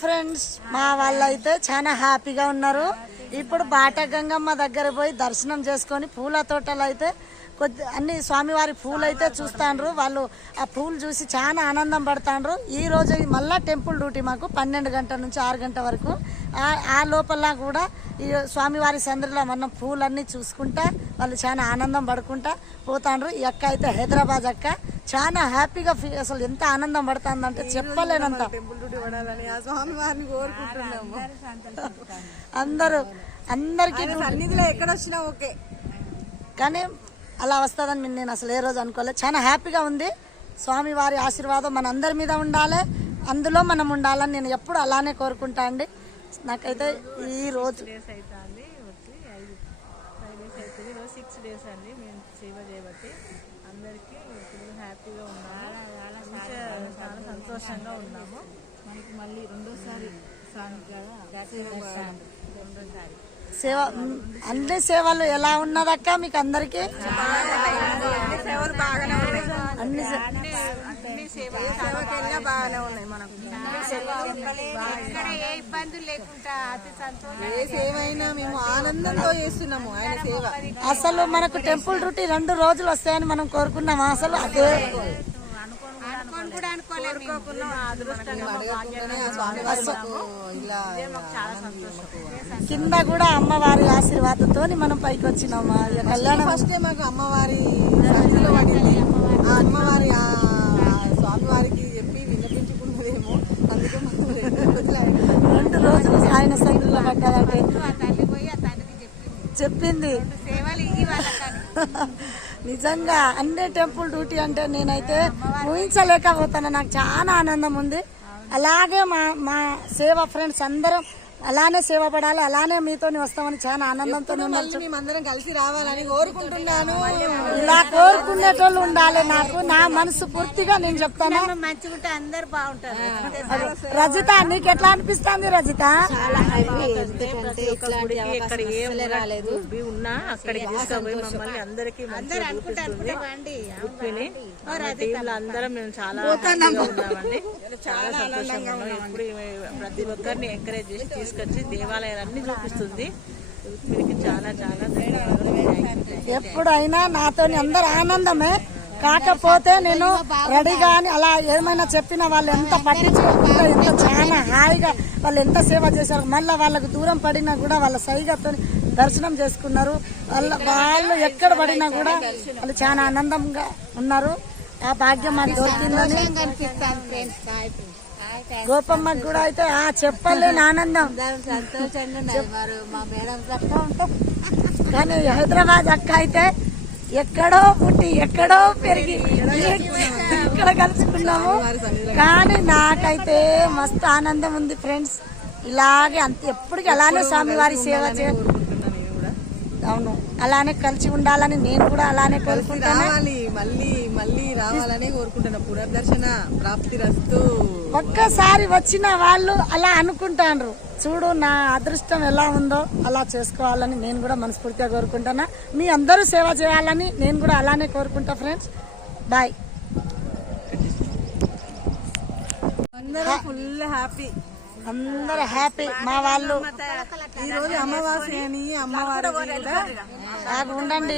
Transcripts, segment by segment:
Friends, మా వాళ్ళైతే చాలా హ్యాపీగా ఉన్నారు. ఇప్పుడు బాట గంగమ్మ దగ్గర పోయి దర్శనం చేసుకొని పూల తోటలు అయితే అన్ని స్వామివారి పూలు అయితే చూస్తాండ్రు. వాళ్ళు ఆ పూలు చూసి చాలా ఆనందం పడతాండ్రు. ఈ రోజు మళ్ళీ టెంపుల్ డ్యూటీ మాకు 12 గంటల నుంచి 6 గంటల వరకు. ఆ లోపల కూడా ఈ స్వామివారి సందర్లో మనం పూలన్నీ చూసుకుంటా వాళ్ళు చాలా ఆనందం పడుకుంటా పోతాండ్రు. ఈ అక్క అయితే హైదరాబాద్ అక్క చాలా హ్యాపీగా అసలు ఎంత ఆనందం పడుతుందంటే చెప్పలేనంత. అందరికి ఎక్కడ వచ్చినా ఓకే, కానీ అలా వస్తుందని నేను అసలు ఏ రోజు అనుకోలేదు. చాలా హ్యాపీగా ఉంది. స్వామివారి ఆశీర్వాదం మన అందరి మీద ఉండాలి, అందులో మనం ఉండాలని నేను ఎప్పుడు అలానే కోరుకుంటా అండి. నాకైతే ఈ రోజు 6 days అండి మేము సేవ చేయబట్టి అందరికీ హ్యాపీగా ఉన్నాము, చాలా సంతోషంగా ఉన్నాము. మనకి మళ్ళీ రెండోసారి సేవ అన్ని సేవలు ఎలా ఉన్నదక్క మీకు అందరికి? సేవలు బాగానే ఉన్నాయి, అన్ని బాగానే ఉన్నాయి. మనకు ఏ ఇబ్బందులు లేకుండా అతి సంతోషం, ఏ సేవ అయినా మేము ఆనందంతో చేస్తున్నాము ఆయన సేవ. అసలు మనకు టెంపుల్ డ్యూటీ 2 రోజులు వస్తాయని మనం కోరుకున్నాము. అసలు అదే కింద కూడా అమ్మవారి ఆశీర్వాదంతో మనం పైకి వచ్చినామా. కళ్యాణం ఫస్ట్ మాకు అమ్మవారి సన్నిధిలో పడింది. ఆ అమ్మవారి స్వామివారికి చెప్పి విన్నపించుకున్నదేమో, అందుకే మనం 2 రోజులు ఆయన సన్నిధిలో పడ్డాదంటే తల్లి పోయి ఆ తండ్రికి చెప్పింది. సేవలు ఇవి వాళ్ళకని నిజంగా అన్ని టెంపుల్ డ్యూటీ అంటే నేనైతే ఊహించలేకపోతాను. నాకు చాలా ఆనందం ఉంది. అలాగే మా సేవ ఫ్రెండ్స్ అందరం అలానే సేవ పడాలి, అలానే మీతో వస్తామని చాలా ఆనందంతో మేమందరం కలిసి రావాలని కోరుకుంటున్నాను. ఇలా కోరుకునేటోళ్ళు ఉండాలి. నాకు నా మనసు పూర్తిగా నేను చెప్తాను. మంచిగా అందరు బాగుంటారు. రజిత, నీకు ఎట్లా అనిపిస్తుంది రజిత? రాలేదు ఉన్నా అక్కడికి తీసుకుపోయి మమ్మల్ని అందరికి అందరం మేము చాలా ఉన్నామండి, చాలా సంతోషంగా ఉన్నాం. ఎప్పుడు ప్రతి ఒక్కరిని ఎంకరేజ్ చేసి తీసుకొచ్చి దేవాలయాలన్నీ చూపిస్తుంది. చాలా చాలా ఎప్పుడైనా నాతో అందరు ఆనందమే. కాకపోతే నేను రెడీగా అని అలా ఏమైనా చెప్పిన వాళ్ళు ఎంత పట్టించుకోకుండా ఎంత చాలా హాయిగా వాళ్ళు ఎంత సేవ చేశారు. మళ్ళీ వాళ్ళకు దూరం పడినా కూడా వాళ్ళ సైగతో దర్శనం చేసుకున్నారు. వాళ్ళు ఎక్కడ పడినా కూడా వాళ్ళు చాలా ఆనందంగా ఉన్నారు. ఆ భాగ్యం మాకు దొరికిందని గోపమ్మకి కూడా అయితే చెప్పలేని ఆనందం. కానీ హైదరాబాద్ అక్క అయితే ఎక్కడో పుట్టి ఎక్కడో పెరిగి ఇక్కడ కలుసుకున్నాము. కానీ నాకైతే మస్తు ఆనందం ఉంది ఫ్రెండ్స్. ఇలాగే ఎప్పటికీ అలానే స్వామివారి సేవ అవును, అలానే కలిసి ఉండాలని నేను కూడా అలానే కోరుకుంటాను. మళ్ళీ రావాలనే కోరుకుంటున్నా. పునర్దర్శన ప్రాప్తి రస్తు. ఒక్కసారి వచ్చిన వాళ్ళు అలా అనుకుంటాండ్రు. చూడు నా అదృష్టం ఎలా ఉందో అలా చేసుకోవాలని నేను కూడా మనస్ఫూర్తిగా కోరుకుంటున్నా. మీ అందరూ సేవ చేయాలని నేను కూడా అలానే కోరుకుంటా ఫ్రెండ్స్. బాయ్. ఫుల్ హ్యాపీ, అందరూ హ్యాపీ. మా వాళ్ళు ఈ రోజు అమావాస్య అని అమ్మవారు ఉండండి.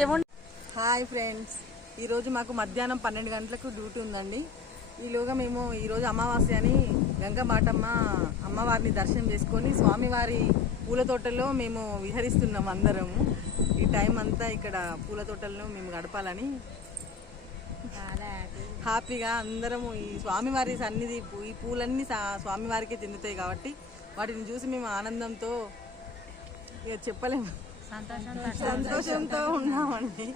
హాయ్ ఫ్రెండ్స్, ఈ రోజు మాకు మధ్యాహ్నం 12 గంటలకు డ్యూటీ ఉందండి. ఈలోగా మేము ఈరోజు అమావాస్య అని గంగమాటమ్మ అమ్మవారిని దర్శనం చేసుకొని స్వామివారి పూల తోటల్లో మేము విహరిస్తున్నాం అందరము. ఈ టైం అంతా ఇక్కడ పూల తోటల్లో మేము గడపాలని హ్యాపీగా అందరము ఈ స్వామివారి సన్నిధి ఈ పూలన్నీ స్వామివారికే చెందుతాయి కాబట్టి వాటిని చూసి మేము ఆనందంతో చెప్పలేము, సంతోషంతో ఉన్నామండి.